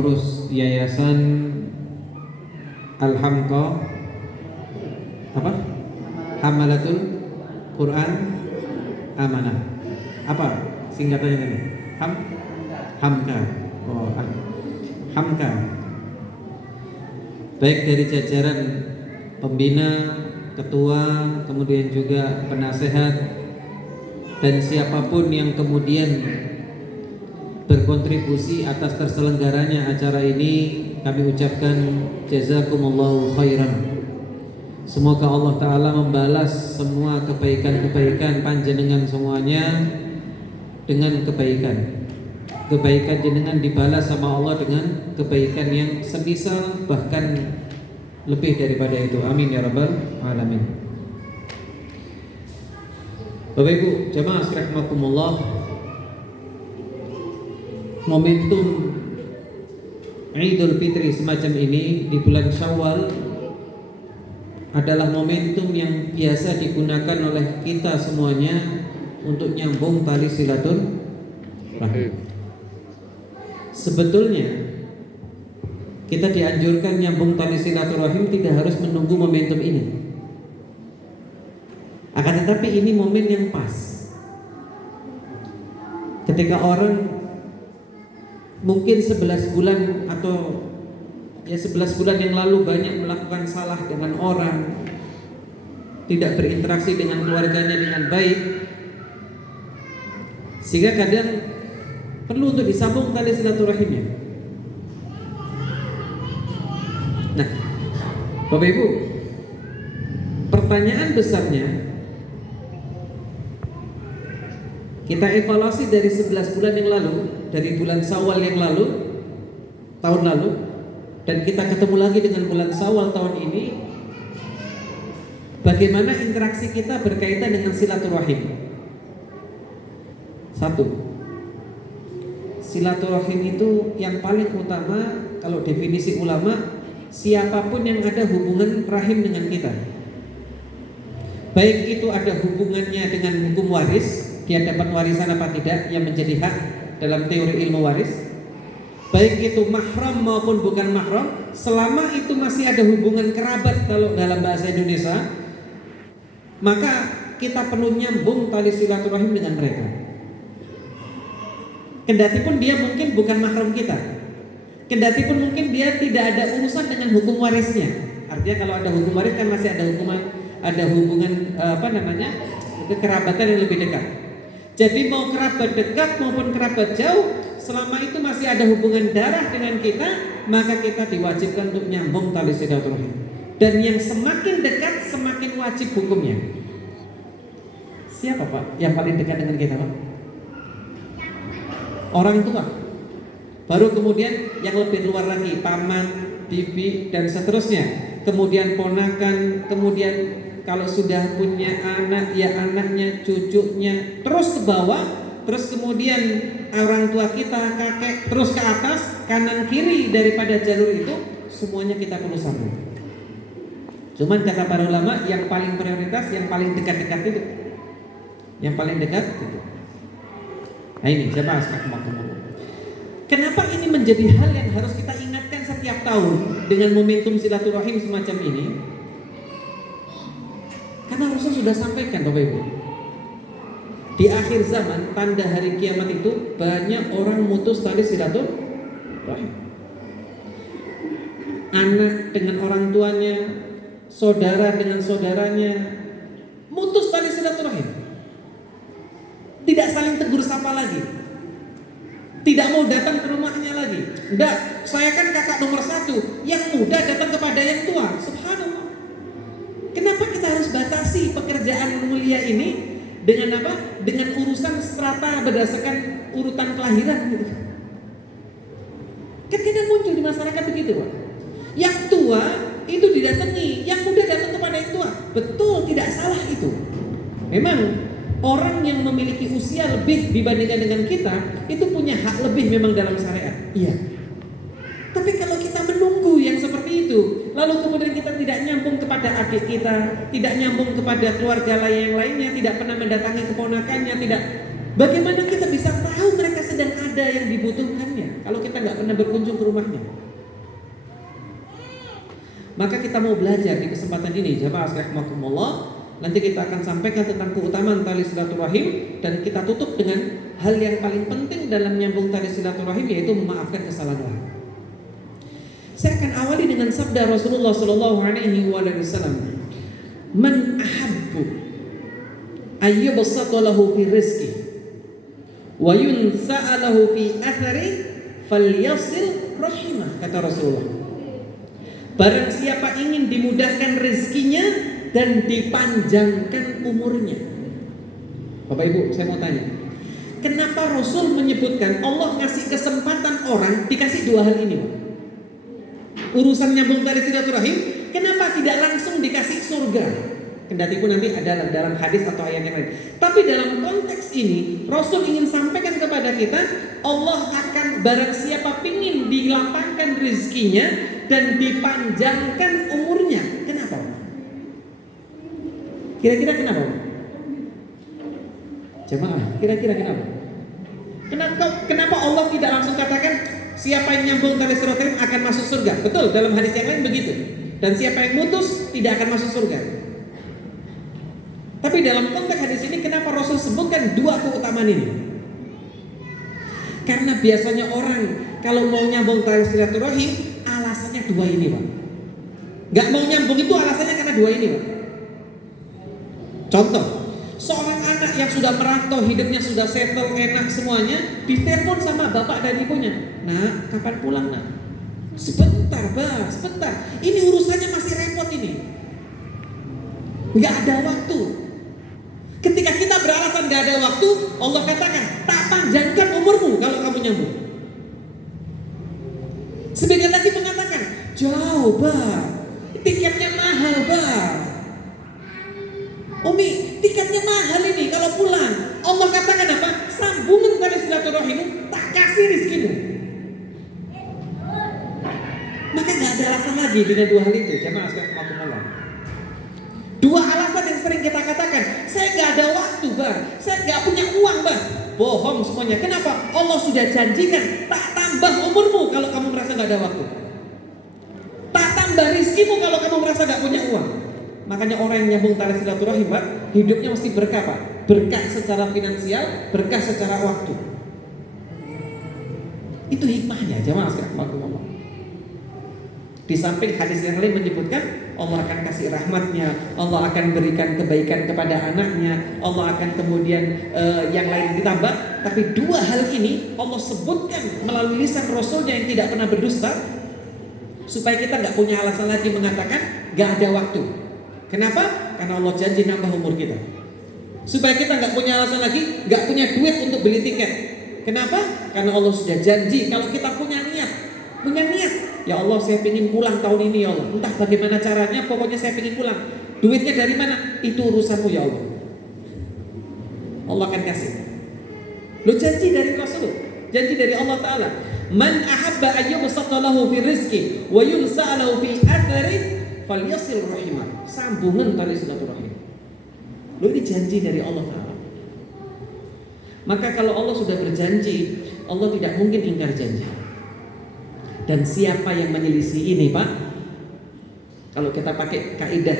pengurus Yayasan Al-Hamqa apa? Hamalatul Quran Amanah. Apa singkatannya tadi? Hamka. Oh, Hamka. Baik dari jajaran pembina, ketua, kemudian juga penasehat dan siapapun yang kemudian berkontribusi atas terselenggaranya acara ini, kami ucapkan jazakumullahu khairan. Semoga Allah Ta'ala membalas semua kebaikan-kebaikan panjenengan semuanya dengan kebaikan. Kebaikan jenengan dibalas sama Allah dengan kebaikan yang semisal bahkan lebih daripada itu. Amin ya rabbal alamin. Bapak Ibu jamaah rahimakumullah, momentum Idul Fitri semacam ini di bulan Syawal adalah momentum yang biasa digunakan oleh kita semuanya untuk nyambung tali silaturahim. Sebetulnya kita dianjurkan nyambung tali silaturahim tidak harus menunggu momentum ini. Akan tetapi ini momen yang pas. Ketika orang mungkin 11 bulan atau 11 bulan yang lalu banyak melakukan salah dengan orang, tidak berinteraksi dengan keluarganya dengan baik, sehingga kadang perlu untuk disambung tali silaturahimnya. Nah, Bapak Ibu, pertanyaan besarnya, kita evaluasi dari 11 bulan yang lalu, dari bulan Syawal yang lalu, tahun lalu, dan kita ketemu lagi dengan bulan Syawal tahun ini. Bagaimana interaksi kita berkaitan dengan silaturahim? Satu, silaturahim itu yang paling utama kalau definisi ulama, siapapun yang ada hubungan rahim dengan kita, baik itu ada hubungannya dengan hukum waris, dia dapat warisan apa tidak yang menjadi hak dalam teori ilmu waris, baik itu mahram maupun bukan mahram, selama itu masih ada hubungan kerabat kalau dalam bahasa Indonesia, maka kita perlu nyambung tali silaturahim dengan mereka. Kendatipun dia mungkin bukan mahram kita, kendatipun mungkin dia tidak ada urusan dengan hukum warisnya. Artinya kalau ada hukum waris kan masih ada hubungan kekerabatan yang lebih dekat. Jadi mau kerabat dekat maupun kerabat jauh, selama itu masih ada hubungan darah dengan kita, maka kita diwajibkan untuk nyambung tali silaturahim. Dan yang semakin dekat semakin wajib hukumnya. Siapa Pak yang paling dekat dengan kita Pak? Orang tua. Baru kemudian yang lebih luar lagi, paman, bibi dan seterusnya. Kemudian ponakan, kemudian kalau sudah punya anak ya anaknya, cucunya, terus ke bawah, terus kemudian orang tua kita, kakek, terus ke atas, kanan kiri daripada jalur itu, semuanya kita perlu sambung. Cuman kata para ulama, yang paling prioritas, yang paling dekat-dekat itu, yang paling dekat itu. Nah ini siapa asmakumullah. Kenapa ini menjadi hal yang harus kita ingatkan setiap tahun dengan momentum silaturahim semacam ini? Karena Rasul sudah sampaikan Bapak Ibu, di akhir zaman tanda hari kiamat itu banyak orang mutus tali silaturahim. Anak dengan orang tuanya, saudara dengan saudaranya, mutus tali silaturahim. Tidak saling tegur sapa lagi, tidak mau datang ke rumahnya lagi. Enggak, saya kan kakak nomor 1, yang muda datang kepada yang tua. Subhanallah. Kenapa kita harus batasi pekerjaan mulia ini dengan apa? Dengan urusan strata berdasarkan urutan kelahiran gitu. Kan muncul di masyarakat begitu Pak. Yang tua itu didatangi, yang muda datang kepada yang tua. Betul, tidak salah itu. Memang orang yang memiliki usia lebih dibandingkan dengan kita itu punya hak lebih memang dalam syariat. Iya. Tapi kalau kita menunggu yang seperti itu, lalu kemudian kita tidak nyambung kepada adik kita, tidak nyambung kepada keluarga yang lainnya, tidak pernah mendatangi keponakannya, tidak. Bagaimana kita bisa tahu mereka sedang ada ada yang dibutuhkannya kalau kita nggak pernah berkunjung ke rumahnya. Maka kita mau belajar di kesempatan ini, jamaah rahimakumullah. Nanti kita akan sampaikan tentang keutamaan tali silaturahim, dan kita tutup dengan hal yang paling penting dalam menyambung tali silaturahim, yaitu memaafkan kesalahan orang. Saya akan awali dengan sabda Rasulullah Shallallahu Alaihi Wasallam, "Man ahabbu ayyubsata lahu fi rizqi wa yunsa'a lahu fi athari falyasil rahimah," kata Rasulullah. Barang siapa ingin dimudahkan rezekinya dan dipanjangkan umurnya. Bapak Ibu, saya mau tanya, kenapa Rasul menyebutkan Allah ngasih kesempatan orang dikasih dua hal ini, Pak? Urusan nyambung tali silaturahim, kenapa tidak langsung dikasih surga? Kendati pun nanti ada dalam hadis atau ayat yang lain. Tapi dalam konteks ini Rasul ingin sampaikan kepada kita, Allah akan, barang siapa ingin dilapangkan rezekinya dan dipanjangkan umurnya. Kenapa? Kira-kira kenapa? Jemaah, kira-kira kenapa? Kenapa Allah tidak langsung katakan siapa yang nyambung tali silaturahim akan masuk surga? Betul, dalam hadis yang lain begitu. Dan siapa yang mutus tidak akan masuk surga. Tapi dalam konteks hadis ini kenapa Rasul sebutkan dua keutamaan ini? Karena biasanya orang kalau mau nyambung tali silaturahim alasannya dua ini, Pak. Gak mau nyambung itu alasannya karena dua ini, Pak. Contoh, seorang anak yang sudah merantau, hidupnya sudah settle, enak semuanya, ditelepon sama bapak dan ibunya, "Nak, kapan pulang, Nak?" "Sebentar, Bah, sebentar. Ini urusannya masih repot ini. Gak ada waktu." Ketika kita beralasan gak ada waktu, Allah katakan, "Tak panjangkan umurmu kalau kamu nyambung." Sebagian lagi mengatakan, "Jauh, Bah. Tiketnya mahal, Bah. Umi, tiketnya mahal ini kalau pulang." Allah katakan apa? "Sambungan tali silaturahim, tak kasih rezekimu." Maka gak ada alasan lagi dengan dua hal itu, jamaah sekalian. Dua alasan yang sering kita katakan, "Saya gak ada waktu, Bah. Saya gak punya uang, Bah." Bohong semuanya. Kenapa? Allah sudah janjikan, tak tambah umurmu kalau kamu merasa gak ada waktu. Tak tambah rizkimu kalau kamu merasa gak punya uang. Makanya orang yang nyambung tali silaturahim, Pak, hidupnya mesti berkah, Pak. Berkah secara finansial, berkah secara waktu. Itu hikmahnya, jamaah sekalian. Di samping hadis yang lain menyebutkan Allah akan kasih rahmatnya, Allah akan berikan kebaikan kepada anaknya, Allah akan kemudian yang lain ditambah. Tapi dua hal ini Allah sebutkan melalui lisan Rasulnya yang tidak pernah berdusta, supaya kita gak punya alasan lagi mengatakan gak ada waktu. Kenapa? Karena Allah janji nambah umur kita. Supaya kita gak punya alasan lagi, gak punya duit untuk beli tiket. Kenapa? Karena Allah sudah janji kalau kita punya niat, ya Allah, saya ingin pulang tahun ini, ya Allah. Entah bagaimana caranya, pokoknya saya ingin pulang. Duitnya dari mana? Itu urusanmu, ya Allah. Allah akan kasih. Lu janji dari Rasul, janji dari Allah Ta'ala. "Man ahabba ayyubsata lahu fi rizqi wa yunsa'a lahu fi athari falyasil rahimah." Sambungan tali silaturahim. Lu ini janji dari Allah Ta'ala. Maka kalau Allah sudah berjanji, Allah tidak mungkin ingkar janji. Dan siapa yang menyelisih ini, Pak? Kalau kita pakai kaidah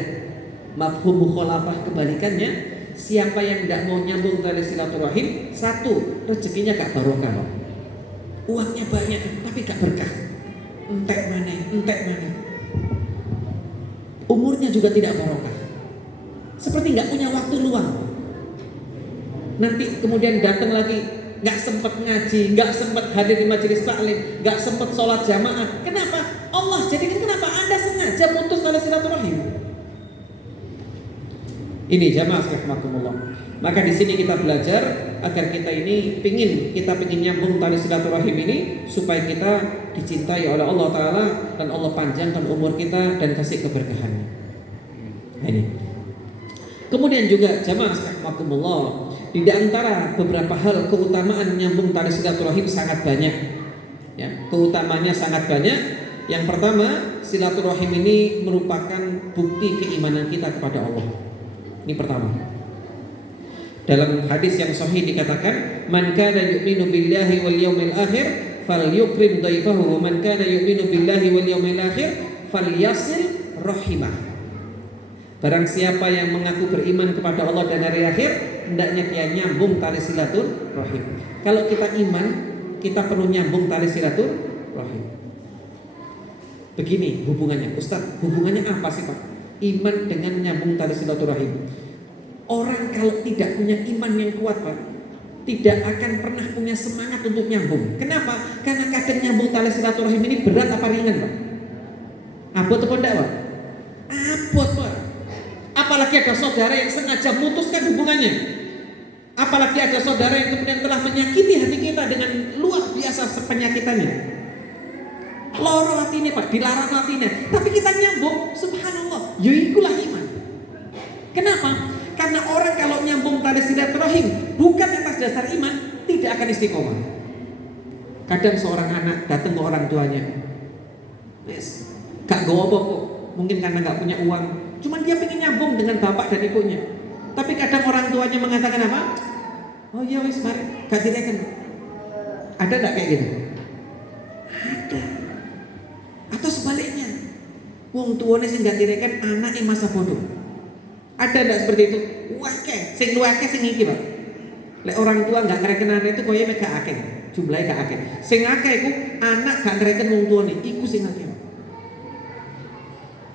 mafhum mukhalafah, kebalikannya, siapa yang tidak mau nyambung tali silaturahim, satu, rezekinya gak barokah, Pak. Uangnya banyak tapi gak berkah. Entek mana. Umurnya juga tidak barokah. Seperti gak punya waktu luang. Nanti kemudian datang lagi, gak sempat ngaji, gak sempat hadir di majelis taklim, gak sempat sholat jamaah. Kenapa? Allah jadikan kenapa? Anda sengaja putus tali silaturahim. Ini jamaah rahimakumullah. Maka di sini kita belajar agar kita ini pingin nyambung tali silaturahim ini supaya kita dicintai oleh Allah Ta'ala dan Allah panjangkan umur kita dan kasih keberkahannya. Ini. Kemudian juga jamaah rahimakumullah, di antara beberapa hal keutamaan menyambung tali silaturahim sangat banyak. Ya, keutamanya sangat banyak. Yang pertama, silaturahim ini merupakan bukti keimanan kita kepada Allah. Ini pertama. Dalam hadis yang sahih dikatakan, "Man kana yu'minu billahi wal yawmil akhir falyukrim dhaifahu, wa man kana yu'minu billahi wal yawmil akhir falyasil rahimah." Barang siapa yang mengaku beriman kepada Allah dan hari akhir, hendaknya dia nyambung tali silaturahim. Kalau kita iman, kita perlu nyambung tali silaturahim. Begini hubungannya, Ustaz. Hubungannya apa sih, Pak? Iman dengan nyambung tali silaturahim. Orang kalau tidak punya iman yang kuat, Pak, tidak akan pernah punya semangat untuk nyambung. Kenapa? Karena kadang nyambung tali silaturahim ini berat apa ringan, Pak? Abot atau enggak, Pak? Abot, Pak. Apalagi ada saudara yang sengaja memutuskan hubungannya. Apalagi ada saudara yang kemudian telah menyakiti hati kita dengan luar biasa penyakitannya. Loro hatinya, Pak, dilarang hatinya. Tapi kita nyambung, subhanallah, ikulah iman. Kenapa? Karena orang kalau nyambung tali silaturahim bukan atas dasar iman, tidak akan istiqomah. Kadang seorang anak datang ke orang tuanya, gak gowo kok, mungkin karena gak punya uang, cuman dia pengen nyambung dengan bapak dan ibunya. Tapi kadang orang tuanya mengatakan apa? Oh iya wis mari, gak direken. Ada gak kayak gitu? Ada. Atau sebaliknya, wong tuane sing gak direken, anaknya masa bodoh. Ada ndak seperti itu? Wakeh, sing luwake sing iki, Pak. Lek orang tua enggak ngreken anak itu koyo mek gak akeh. Jumlahe gak akeh. Sing akeh iku anak gak ngreken wong tuane, iku sing akeh.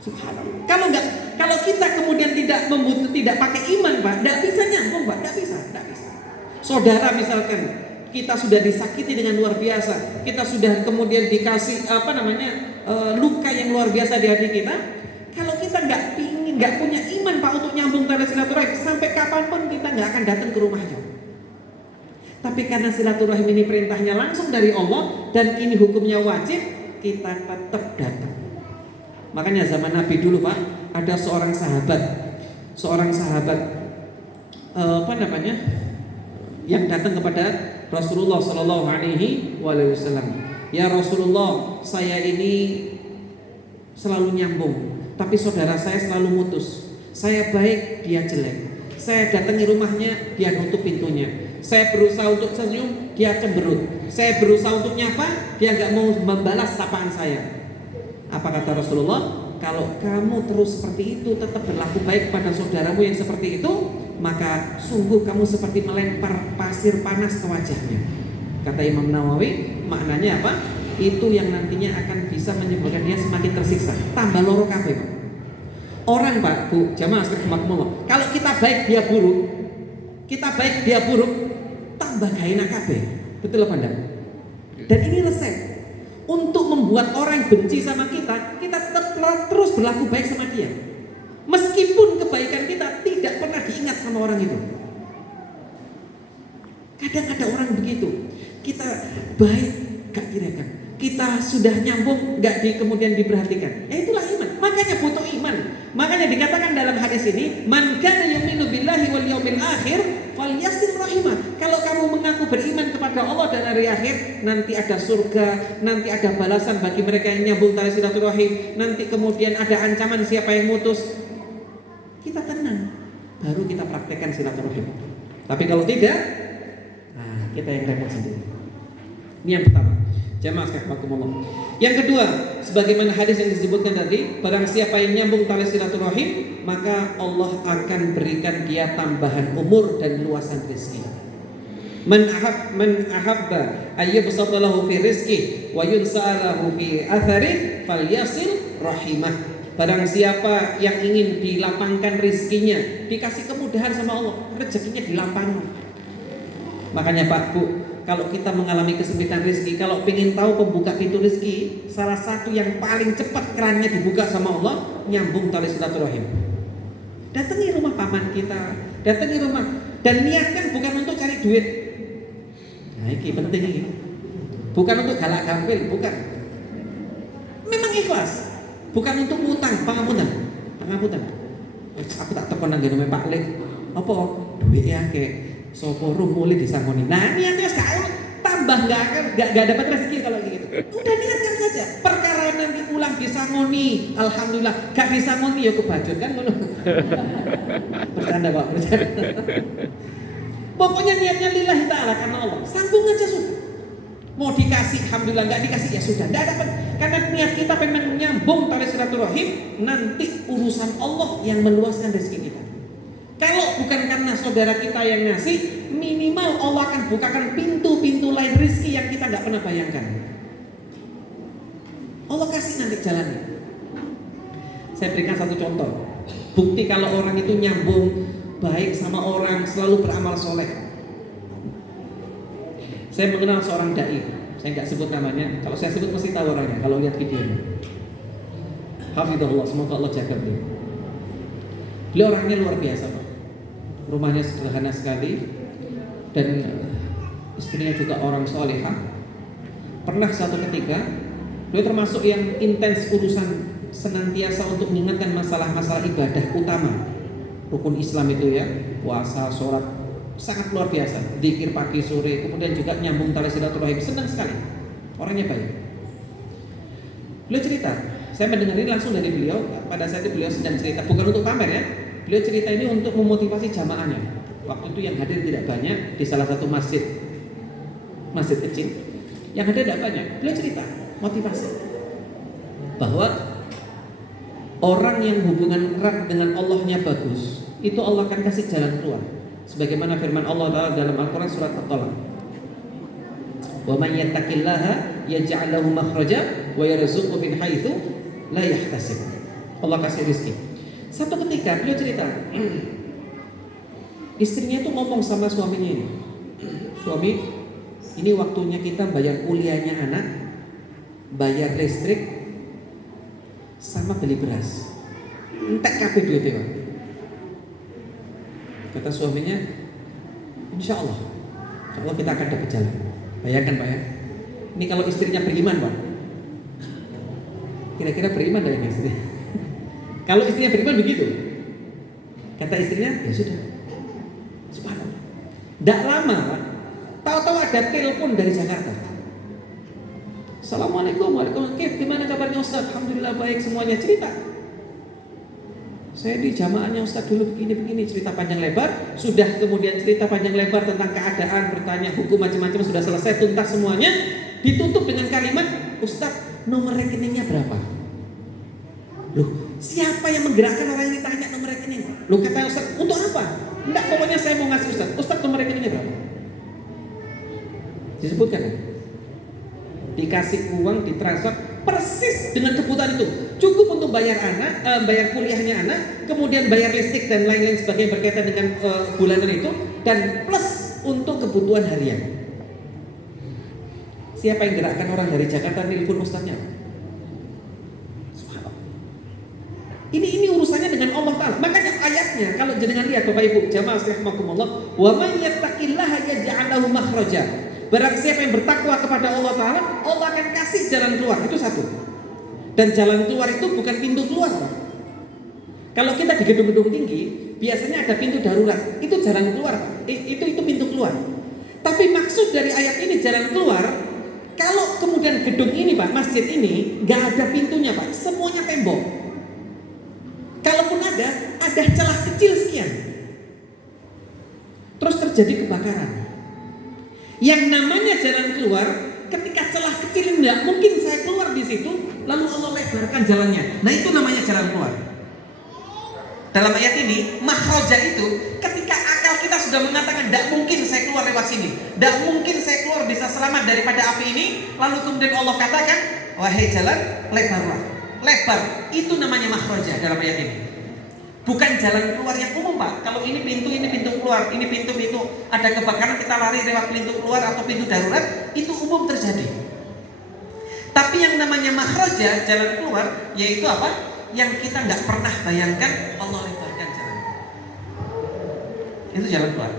Subhanallah. Kalau kita kemudian tidak pakai iman, Pak, enggak bisa nyambung, Pak, enggak bisa. Saudara misalkan kita sudah disakiti dengan luar biasa, kita sudah kemudian dikasih luka yang luar biasa di hati kita. Kalau kita nggak punya iman, Pak, untuk nyambung tali silaturahim, sampai kapanpun kita nggak akan datang ke rumahnya. Tapi karena silaturahim ini perintahnya langsung dari Allah dan ini hukumnya wajib, kita tetap datang. Makanya zaman Nabi dulu, Pak, ada seorang sahabat yang datang kepada Rasulullah Shallallahu Alaihi Wasallam. Ya Rasulullah, saya ini selalu nyambung, tapi saudara saya selalu mutus. Saya baik, dia jelek. Saya datangi rumahnya, dia nutup pintunya. Saya berusaha untuk senyum, dia cemberut. Saya berusaha untuk nyapa, dia nggak mau membalas sapaan saya. Apa kata Rasulullah? Kalau kamu terus seperti itu, tetap berlaku baik pada saudaramu yang seperti itu, maka sungguh kamu seperti melempar pasir panas ke wajahnya. Kata Imam Nawawi, maknanya apa? Itu yang nantinya akan bisa menyebabkan dia semakin tersiksa. Tambah loro kabeh. Orang, Pak, Bu, jamaah sekalian rahimakumullah, kalau kita baik dia buruk, tambah gak enak kabeh. Betul apa enggak? Dan ini resep untuk membuat orang benci sama kita tetap terus berlaku baik sama dia. Meskipun kebaikan kita tidak pernah diingat sama orang itu. Kadang ada orang begitu. Kita baik gak direken, kita sudah nyambung gak kemudian diperhatikan. Itulah iman. Makanya butuh iman. Makanya dikatakan dalam hadis ini, man kana yu'minu billahi wal yawmil akhir falyasil rahimah. Kalau kamu mengaku beriman kepada Allah dan hari akhir, nanti ada surga, nanti ada balasan bagi mereka yang nyambung tali silaturahim, nanti kemudian ada ancaman siapa yang mutus. Kita tenang, baru kita praktekkan silaturahim. Tapi kalau tidak, kita yang repot sendiri. Ini yang pertama. Jamaah sekalian rahimakumullah. Yang kedua, sebagaimana hadis yang disebutkan tadi, barang siapa yang nyambung tali silaturahim, maka Allah akan berikan dia tambahan umur dan luasan rezeki. Man ahabba ayyubsata lahu fi rizqi wa yunsa'alahu fi athari falyasil rahimah. Barang siapa yang ingin dilapangkan rezekinya, dikasih kemudahan sama Allah, rezekinya dilapangkan. Makanya Pak, Bu, kalau kita mengalami kesempitan rezeki, kalau ingin tahu pembuka pintu rezeki, salah satu yang paling cepat kerannya dibuka sama Allah, nyambung tali silaturahim. Datangi rumah paman kita, datangi rumah, dan niatkan bukan untuk cari duit. Nah, ini penting ini. Bukan untuk galak gampil, bukan. Memang ikhlas, bukan untuk utang, pangapunten. Aku tak tekan nang ngene Pak Lek. Apa duit ya kayak sopo rum mulai disangoni. Nah niatnya sekarang tambah nggak dapat rezeki kalau gitu. Udah niatkan saja. Perkara nanti pulang disangoni, alhamdulillah. Gak disangoni ya kebajut kan ngono. Bercanda Pak, bercanda. Pokoknya niatnya lillahi ta'ala, karena Allah. Sambung aja sudah. Mau dikasih, alhamdulillah, nggak dikasih ya sudah, nggak dapat. Karena niat kita pengen menyambung tali silaturahim, nanti urusan Allah yang meluaskan rezeki kita. Kalau bukan karena saudara kita yang ngasih, minimal Allah akan bukakan pintu-pintu lain rezeki yang kita nggak pernah bayangkan. Allah kasih nanti jalannya. Saya berikan satu contoh. Bukti kalau orang itu nyambung baik sama orang, selalu beramal soleh. Saya mengenal seorang dai. Saya nggak sebut namanya. Kalau saya sebut mesti tahu orangnya. Kalau lihat videonya. Hafizahullah, semoga Allah jaga beliau. Beliau orangnya luar biasa, Pak. Rumahnya sederhana sekali dan istrinya juga orang solehah. Pernah satu ketika beliau termasuk yang intens urusan senantiasa untuk mengingatkan masalah-masalah ibadah utama rukun Islam itu ya, puasa, sholat, sangat luar biasa, zikir pagi sore, kemudian juga nyambung tali silaturahim, senang sekali, orangnya baik. Beliau cerita, saya mendengar ini langsung dari beliau. Pada saat itu beliau sedang cerita, bukan untuk pamer ya, beliau cerita ini untuk memotivasi jamaahnya. Waktu itu yang hadir tidak banyak, di salah satu masjid kecil, yang hadir tidak banyak. Beliau cerita, motivasi bahwa orang yang hubungan erat dengan Allahnya bagus, itu Allah akan kasih jalan keluar. Sebagaimana firman Allah Ta'ala dalam Al-Quran surat At-Talaq, wa man yattaqillaha yaj'al lahu makhraja wa yarzuqhu min haitsu la yahtasib. Allah kasih rezeki. Satu ketika beliau cerita, istrinya itu ngomong sama suaminya ini, suami, ini waktunya kita bayar kuliahnya anak, bayar listrik, sama beli beras. Entek kabeh duitnya, Pak. Kata suaminya, insya Allah kita akan dapat jalan. Bayangkan Pak ya, ini kalau istrinya beriman Pak, kira-kira beriman dari istri? Kalau istrinya beriman begitu, kata istrinya, ya sudah. Subhanallah. Tidak lama Pak, tahu-tahu ada telepon dari Jakarta. Assalamualaikum, waalaikumsalam. Gimana kabarnya Ustaz? Alhamdulillah baik semuanya. Cerita. Saya di jamaahnya Ustaz dulu begini, cerita panjang lebar. Sudah kemudian cerita panjang lebar tentang keadaan, bertanya hukum macam-macam, sudah selesai tuntas semuanya. Ditutup dengan kalimat, Ustaz nomor rekeningnya berapa? Loh, siapa yang menggerakkan orang yang ditanya nomor rekening? Loh, kata Ustaz, untuk apa? Enggak, pokoknya saya mau ngasih Ustaz. Ustaz nomor rekeningnya berapa? Disebutkan kan? Dikasih uang, ditransfer persis dengan kebutuhan itu, cukup untuk bayar anak, bayar kuliahnya anak, kemudian bayar listrik dan lain-lain sebagainya berkaitan dengan bulanan itu, dan plus untuk kebutuhan harian. Siapa yang gerakkan orang dari Jakarta nelpon ustaznya? Ini urusannya dengan Allah Ta'ala. Makanya ayatnya kalau jenengan lihat Bapak Ibu jamaah rahimakumullah, wa may yattaqillaha yaj'al lahu makhraja. Barang siapa yang bertakwa kepada Allah Ta'ala, Allah akan kasih jalan keluar. Itu satu. Dan jalan keluar itu bukan pintu keluar. Kalau kita di gedung-gedung tinggi, biasanya ada pintu darurat. Itu jalan keluar. Itu pintu keluar. Tapi maksud dari ayat ini jalan keluar, kalau kemudian gedung ini Pak, masjid ini gak ada pintunya Pak, semuanya tembok. Kalaupun ada celah kecil sekian. Terus terjadi kebakaran. Yang namanya jalan keluar, ketika celah kecil tidak mungkin saya keluar di situ, lalu Allah lebarkan jalannya. Nah itu namanya jalan keluar. Dalam ayat ini, makhraja itu ketika akal kita sudah mengatakan tidak mungkin saya keluar lewat sini, tidak mungkin saya keluar bisa selamat daripada api ini, lalu kemudian Allah katakan, wahai jalan, lebarlah. Lebar, itu namanya makhraja dalam ayat ini. Bukan jalan keluar yang umum Pak. Kalau ini pintu keluar, ini pintu ada kebakaran kita lari lewat pintu keluar atau pintu darurat, itu umum terjadi. Tapi yang namanya makhraja, jalan keluar, yaitu apa? Yang kita nggak pernah bayangkan, Allah lebarkan jalan. Itu jalan keluar.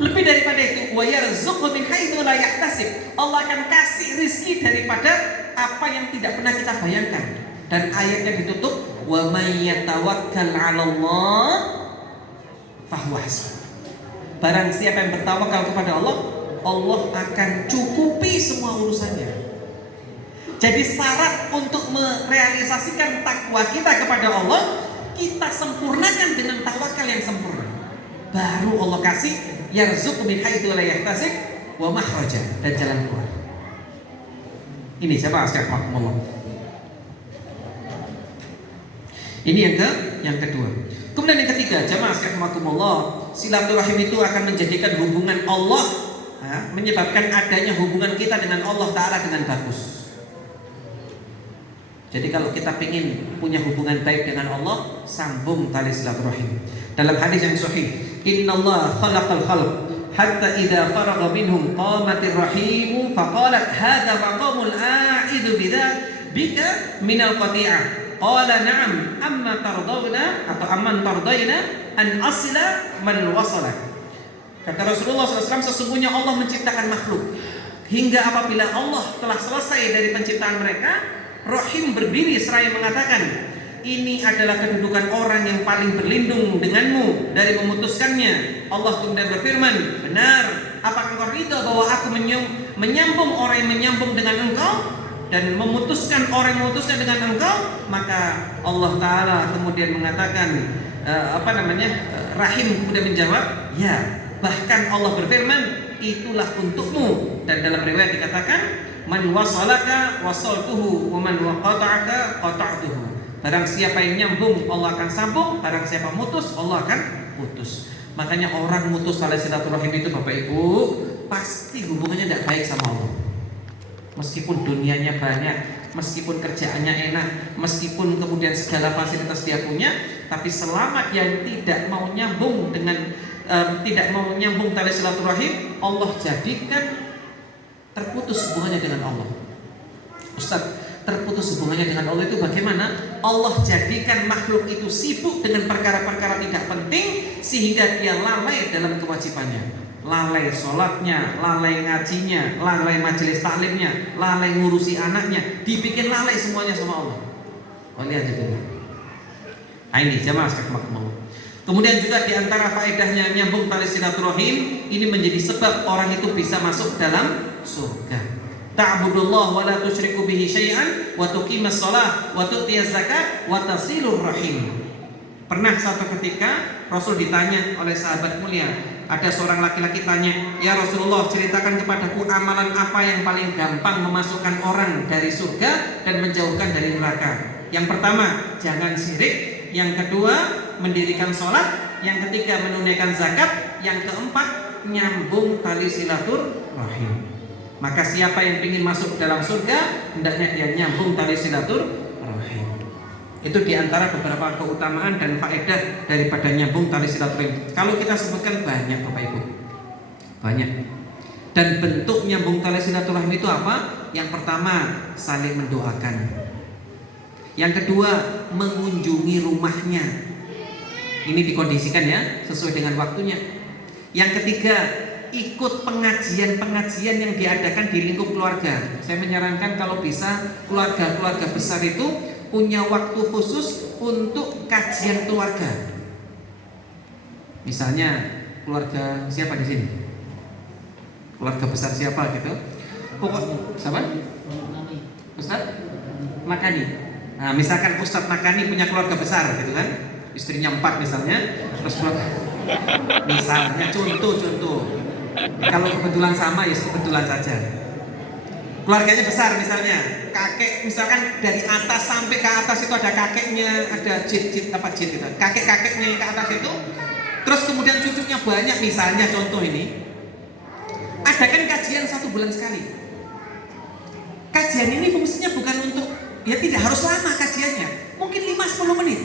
Lebih daripada itu, wa yarzuqhu min haitsu la yahtasib. Allah akan kasih rizki daripada apa yang tidak pernah kita bayangkan. Dan ayatnya ditutup, wa may yatawakkal 'ala Allah fahuwa hasbuh. Barang siapa yang bertawakal kepada Allah, Allah akan cukupi semua urusannya. Jadi syarat untuk merealisasikan takwa kita kepada Allah, kita sempurnakan dengan tawakal yang sempurna. Baru Allah kasih yarzuqu min haitsu la yahtasib wa makhraja, dan jalan keluar. Ini siapa astagfirullah. Ini yang kedua. Kemudian yang ketiga, jamaah astagfirullah, silaturahim itu akan menjadikan hubungan Allah, menyebabkan adanya hubungan kita dengan Allah Ta'ala dengan bagus. Jadi kalau kita ingin punya hubungan baik dengan Allah, sambung tali silaturahim. Dalam hadis yang sahih, innallaha khalaqal khalq hatta idza faragha minhum qamatir rahim faqalat hadza maqamul a'idu bika minal qati'ah. Qala na'am amma tardawna atau amman tardayna an asila man wasalak. Kata Rasulullah SAW, sesungguhnya Allah menciptakan makhluk hingga apabila Allah telah selesai dari penciptaan mereka, Rahim berdiri seraya mengatakan, ini adalah kedudukan orang yang paling berlindung denganmu dari memutuskannya. Allah kemudian berfirman, benar, apakah engkau ridha bahwa aku menyambung orang yang menyambung dengan engkau dan memutuskan orang yang memutuskan dengan engkau? Maka Allah Ta'ala kemudian mengatakan, Rahim kemudian menjawab, ya. Bahkan Allah berfirman, itulah untukmu. Dan dalam riwayat dikatakan, man wasalaka wasaltuhu wa man waqata'aka qata'tuhu. Barang siapa yang nyambung, Allah akan sambung. Barang siapa mutus, Allah akan putus. Makanya orang mutus tali silaturahim itu, Bapak Ibu, pasti hubungannya tidak baik sama Allah. Meskipun dunianya banyak, meskipun kerjaannya enak, meskipun kemudian segala fasilitas dia punya, tapi selama dia tidak mau nyambung tali silaturahim, Allah jadikan terputus hubungannya dengan Allah. Ustaz, terputus hubungannya dengan Allah itu bagaimana? Allah jadikan makhluk itu sibuk dengan perkara-perkara tidak penting sehingga dia lalai dalam kewajibannya. Lalai sholatnya, lalai ngajinya, lalai majelis taklimnya, lalai ngurusi anaknya, dibikin lalai semuanya sama Allah. Waliyadzubillah. Ini jamaah sekalian. Kemudian juga diantara faedahnya nyambung tali silaturahim, ini menjadi sebab orang itu bisa masuk dalam surga. Ta'budullah wa la tusyriku bihi syai'an wa tuqimas shalah wa tu'tiyaz zakat wa tasilur rahim. Pernah suatu ketika Rasul ditanya oleh sahabat mulia, ada seorang laki-laki tanya, ya Rasulullah, ceritakan kepadaku amalan apa yang paling gampang memasukkan orang dari surga dan menjauhkan dari neraka. Yang pertama, jangan syirik. Yang kedua, mendirikan sholat. Yang ketiga, menunaikan zakat. Yang keempat, nyambung tali silaturahim. Maka siapa yang ingin masuk dalam surga, hendaknya dia nyambung tali silaturahim. Itu diantara beberapa keutamaan dan faedah daripada nyambung tali silaturahim. Kalau kita sebutkan banyak, Bapak Ibu, banyak. Dan bentuk nyambung tali silaturahim itu apa? Yang pertama, saling mendoakan. Yang kedua, mengunjungi rumahnya. Ini dikondisikan ya, sesuai dengan waktunya. Yang ketiga, ikut pengajian-pengajian yang diadakan di lingkup keluarga. Saya menyarankan kalau bisa keluarga-keluarga besar itu punya waktu khusus untuk kajian keluarga. Misalnya keluarga siapa di sini? Keluarga besar siapa gitu? Pokok siapa? Ustaz Makani. Nah, misalkan Ustadz Makani punya keluarga besar gitu kan, istrinya 4 misalnya, terus misalnya contoh, kalau kebetulan sama ya kebetulan saja. Keluarganya besar misalnya, kakek misalkan dari atas sampai ke atas itu ada kakeknya, ada jid gitu, kakek-kakeknya yang ke atas itu, terus kemudian cucunya banyak misalnya contoh ini, adakan kajian 1 bulan sekali. Kajian ini fungsinya bukan untuk, ya tidak harus lama kajiannya, mungkin 5-10 menit.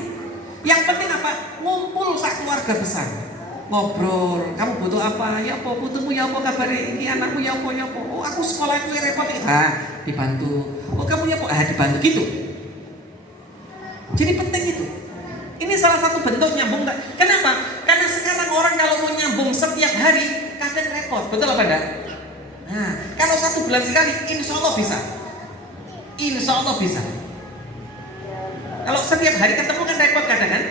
Yang penting apa? Ngumpul sak keluarga besar, ngobrol. Kamu butuh apa? Ya apa? Butuhmu ya apa? Kabar ini anakmu ya apa? Ya apa? Oh aku sekolah itu ya repot itu. Dibantu. Oh kamu ya apa? Dibantu gitu. Jadi penting itu. Ini salah satu bentuk nyambung. Kenapa? Karena sekarang orang kalau mau nyambung setiap hari kadang repot. Betul apa enggak? Nah, kalau 1 bulan sekali, insya Allah bisa. Insya Allah bisa. Kalau setiap hari ketemu kan repot kadang kan?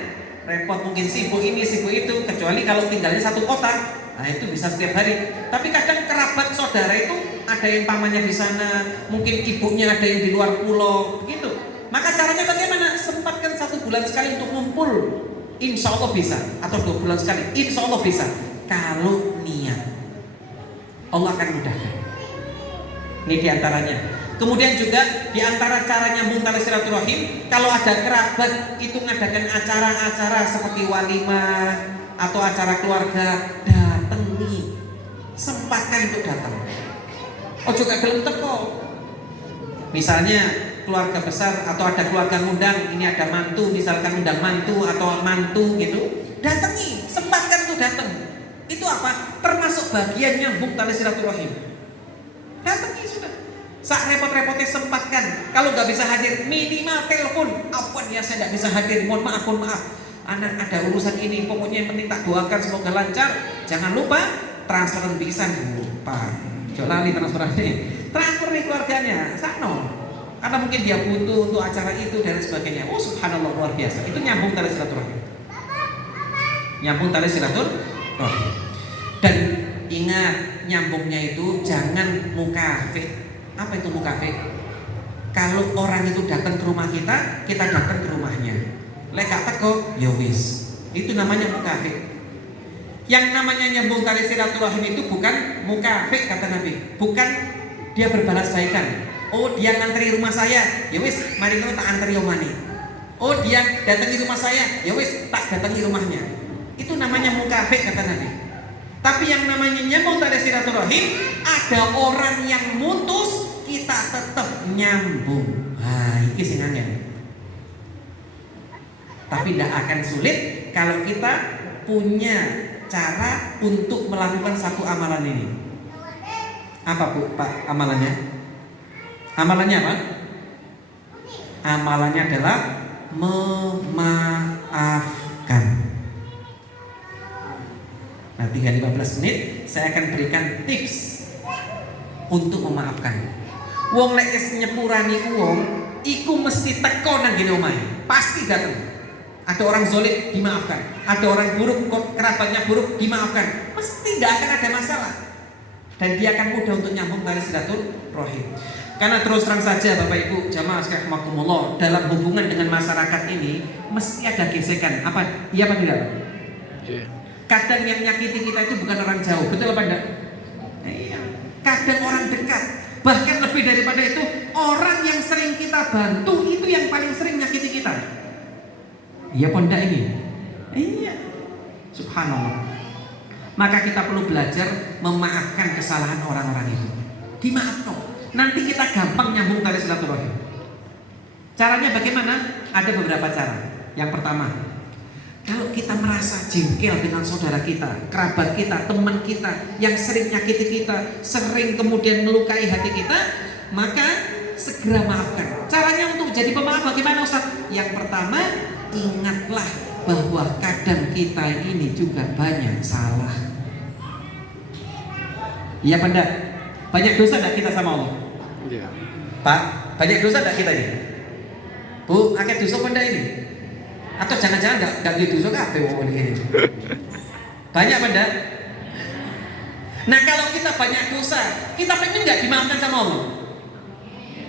Repot, mungkin sibuk ini, sibuk itu. Kecuali kalau tinggalnya 1 kota, nah itu bisa setiap hari. Tapi kadang kerabat saudara itu ada yang pamannya di sana, mungkin ibunya ada yang di luar pulau, begitu. Maka caranya bagaimana? Sempatkan 1 bulan sekali untuk ngumpul. Insya Allah bisa. Atau 2 bulan sekali, insya Allah bisa. kalau niat. Allah akan mudahkan. Ini diantaranya. Kemudian juga diantara cara nyambung tali silaturahim, kalau ada kerabat itu ngadakan acara-acara seperti walimah atau acara keluarga, datangi, sempatkan untuk datang. Oh juga gelem teko. Misalnya keluarga besar atau ada keluarga ngundang, ini ada mantu, misalkan undang mantu atau mantu gitu, datangi, sempatkan untuk datang. Itu apa? Termasuk bagian nyambung tali silaturahim. Datangi sudah. Sak repot-repotnya sempatkan. Kalau nggak bisa hadir, minimal telepon. Afwan ya, saya nggak bisa hadir. Mohon maaf. Anak ada urusan ini. Pokoknya yang penting tak doakan semoga lancar. Jangan lupa transferan bisa lupa. Jangan lali transferannya. Transfer nih keluarganya. Sakno. Karena mungkin dia butuh untuk acara itu dan sebagainya. Oh subhanallah, luar biasa. Itu nyambung tali silaturahim. Nyambung tali silaturahim. Dan ingat, nyambungnya itu jangan mukafik. Apa itu mukafik? Kalau orang itu datang ke rumah kita datang ke rumahnya. Lek gak teko, ya wis. Itu namanya mukafik. Yang namanya nyambung tali silaturahim itu bukan mukafik kata Nabi. Bukan dia berbalas baikan. Oh dia ngantri rumah saya, ya wis, mari ngono tak antri omane. Oh dia datangi rumah saya, ya wis, tak datangi rumahnya. Itu namanya mukafik kata Nabi. Tapi yang namanya nyambung tali silaturahim, ada orang yang mutus, kita tetap nyambung. Nah, ini sing angel. Tapi tidak akan sulit kalau kita punya cara untuk melakukan satu amalan ini. Apa Bu, Pak, amalannya? Amalannya apa? Amalannya adalah memaafkan. Nah, tinggal 15 menit saya akan berikan tips untuk memaafkan. Wong lek nyepurani wong iku mesti teko nang ngene omahe. Pasti datang. Ada orang zolim dimaafkan. Ada orang buruk, kerabatnya buruk dimaafkan. Mesti tidak akan ada masalah. Dan dia akan mudah untuk nyambung tali silaturahim. Karena terus terang saja Bapak Ibu jamaah sekalian rahimakumullah, dalam hubungan dengan masyarakat ini mesti ada gesekan. Apa? Iya apa tidak? Yeah. Kadang yang nyakiti kita itu bukan orang jauh, betul apa enggak? Iya. Kadang orang dekat. Bahkan lebih daripada itu, orang yang sering kita bantu itu yang paling sering nyakiti kita. Iya apa enggak ini? Iya. Subhanallah. Maka kita perlu belajar memaafkan kesalahan orang-orang itu. Dimaafkan. Nanti kita gampang nyambung tali silaturahim. Caranya bagaimana? Ada beberapa cara. Yang pertama, kalau kita merasa jengkel dengan saudara kita, kerabat kita, teman kita yang sering nyakiti kita, sering kemudian melukai hati kita, maka segera maafkan. Caranya untuk jadi pemaaf bagaimana Ustaz? Yang pertama, ingatlah bahwa kadang kita ini juga banyak salah. Iya Pak? Banyak dosa enggak kita sama Allah? Iya. Pak, banyak dosa enggak kita ini? Bu, akeh dosa apa enggak ini? Atau jangan-jangan enggak gitu dosa kabeh wong iki. Banyak apa enggak? Nah, kalau kita banyak dosa, kita pengen enggak dimaafkan sama Allah?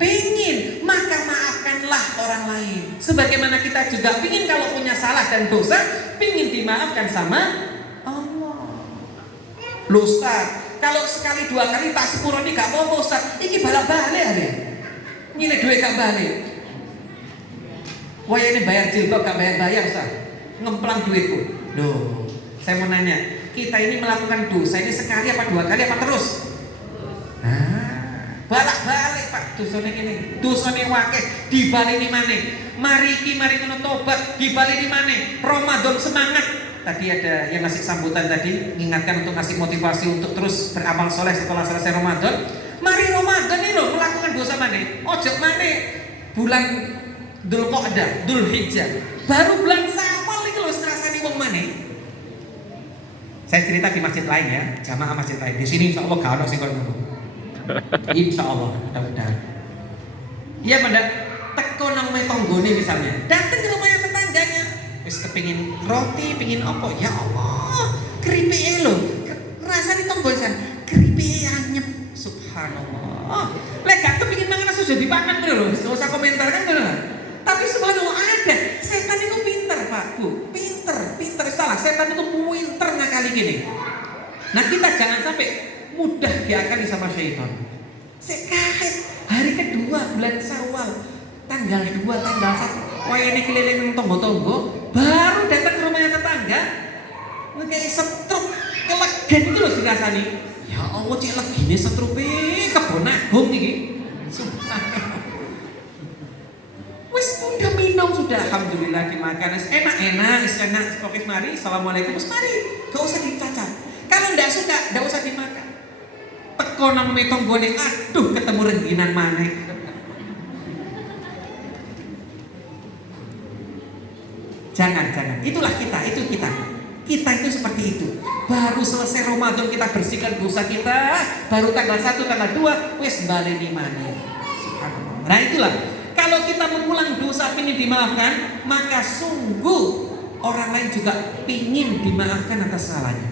Pengen, maka maafkanlah orang lain. Sebagaimana kita juga pengen kalau punya salah dan dosa, pengen dimaafkan sama Allah. Loh Ustaz, kalau sekali dua kali tak sepuroni gak apa-apa Ustaz. Iki balak-balik hari. Nyilek duit gak balik. Wah ini bayar jilbab gak bayar Ustaz. Ngemplang duitku. Loh, saya mau nanya, kita ini melakukan dosa ini sekali apa dua kali apa terus? Balak-balik Pak, dosane kene. Dosane wakeh dibali di mana? Mari ngono tobat dibali di mana? Ramadan semangat. Tadi ada yang ngasih sambutan tadi, mengingatkan untuk ngasih motivasi untuk terus beramal soleh setelah selesai Ramadan. Mari Ramadan ini loh melakukan dosa mana? Ojo mana? Bulan Dzulqa'dah, Dzulhijjah. Baru bulan Syawal iki lho ngrasani wong mana? Saya cerita di masjid lain ya, jamaah masjid lain. Di sini insyaallah gak ono sing koyo ngono. Insyaallah, mudah-mudahan. Iya Pak, teko nang omahe tanggane misalnya. Datang ke rumahnya tetangganya. Wis kepingin roti, pingin apa? Ya Allah, keripike lho. Rasane tonggosan, keripike anyep. Subhanallah. Lek gak kepingin mangan sudah dipangan lho, enggak usah komentar kan ngono. Tapi subhanallah ada. Setan itu pinter, Pak, Bu. Pinter salah. Setan itu pinter ngakali gini. Nah kita jangan sampai mudah diakali sama syaitan. Saya kaget hari kedua bulan Syawal, tanggal 2, tanggal 1, wayane keliling tonggo-tonggo, baru datang ke rumahnya tetangga, kayak setruk, kelegen itu loh dirasani. Ya Allah, cek legine setrupe kebon agung iki. Wis udah minum sudah, alhamdulillah dimakan, enak-enak, pokoknya mari, assalamualaikum, mari, gak usah dicacat. Kalau ndak suka, ndak usah dimakan. Teko nang metonggone, aduh ketemu rengginan maneh. Jangan. Itulah kita, itu kita. Kita itu seperti itu. Baru selesai Ramadan kita bersihkan dosa kita, baru tanggal 1, tanggal 2, wis baleni maneh. Subhanallah. Nah itulah. Kalau kita mengulang dosa ingin dimaafkan, maka sungguh orang lain juga ingin dimaafkan atas salahnya.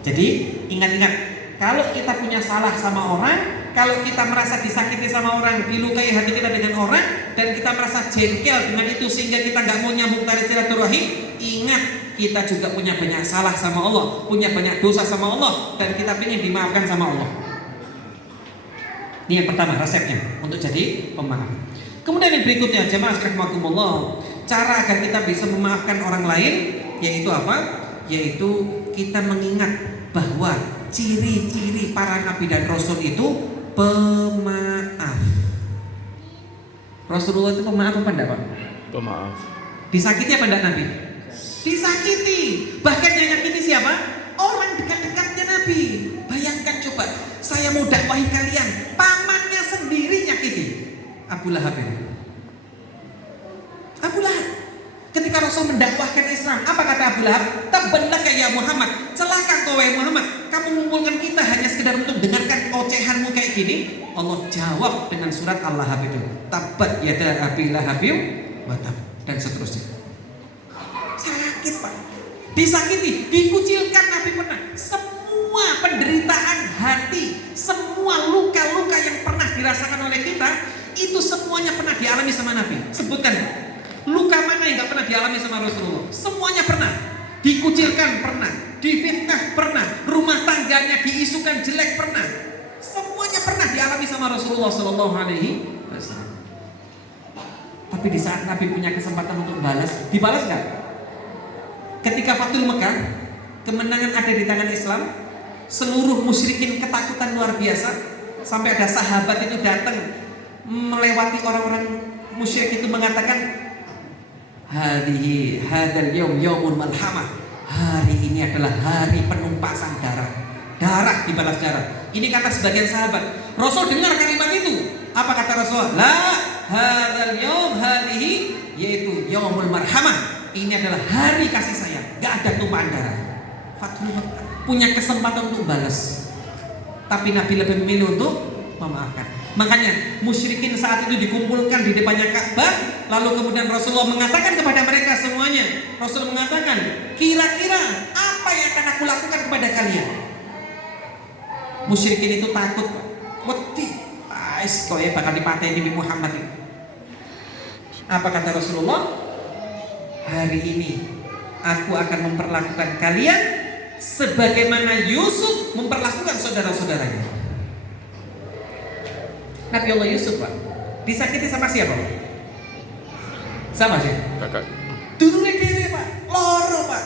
Jadi ingat-ingat, kalau kita punya salah sama orang, kalau kita merasa disakiti sama orang, dilukai hati kita dengan orang, dan kita merasa jengkel dengan itu sehingga kita nggak mau nyambung tali silaturahim, ingat kita juga punya banyak salah sama Allah, punya banyak dosa sama Allah, dan kita ingin dimaafkan sama Allah. Ini yang pertama resepnya untuk jadi pemaaf. Kemudian yang berikutnya, jemaah rahimakumullah, cara agar kita bisa memaafkan orang lain yaitu apa? Yaitu kita mengingat bahwa ciri-ciri para nabi dan rasul itu pemaaf. Rasulullah itu pemaaf apa enggak, Pak? Pemaaf. Disakiti apa enggak Nabi? Disakiti. Bahkan yang nyakiti siapa? Orang dekat-dekatnya Nabi. Bayangkan coba, saya mau dakwahi kalian, pamannya sendiri nyakiti. Abu Lahab ini. Abu Lahab. Ketika Rasul mendakwahkan Islam, apa kata Abu Lahab? Tabbanlaka ya Muhammad, celaka kau wahai Muhammad, kamu mengumpulkan kita hanya sekedar untuk dengarkan ocehanmu kayak gini. Allah jawab dengan surat Al-Lahab itu, Tabbat yada Abi Lahabim wa tab, dan seterusnya. Sakit Pak, disakiti, dikucilkan Nabi pernah. Semua penderitaan hati, semua luka-luka yang pernah dirasakan oleh kita, itu semuanya pernah dialami sama Nabi. Sebutkan luka mana yang gak pernah dialami sama Rasulullah? Semuanya pernah. Dikucilkan pernah, difitnah pernah, rumah tangganya diisukan jelek pernah. Semuanya pernah dialami sama Rasulullah Sallallahu Alaihi Wasallam. Tapi di saat Nabi punya kesempatan untuk balas, dibalas gak? Ketika Fathul Mekah, kemenangan ada di tangan Islam, seluruh musyrikin ketakutan luar biasa, sampai ada sahabat itu datang melewati orang-orang musyrik itu mengatakan, hadal yaumul malhamah, hari ini adalah hari penumpasan darah dibalas darah. Ini kata sebagian sahabat. Rasul dengar kalimat itu, apa kata Rasul? La hadal yaum hadihi, yaitu yaumul marhamah, ini adalah hari kasih sayang, gak ada tumpahan darah. Fathul Mekah punya kesempatan untuk balas, tapi Nabi lebih memilih untuk memaafkan. Makanya musyrikin saat itu dikumpulkan di depannya Ka'bah, lalu kemudian Rasulullah mengatakan kepada mereka semuanya, Rasul mengatakan, kira-kira apa yang akan aku lakukan kepada kalian? Musyrikin itu takut, wedi, kok ya bakal dipateni Muhammad ini. Apa kata Rasulullah? Hari ini aku akan memperlakukan kalian sebagaimana Yusuf memperlakukan saudara-saudaranya. Nabi Allah Yusuf Pak disakiti sama siapa Pak? Sama sih Kakak. dulure dewe Pak, loro Pak.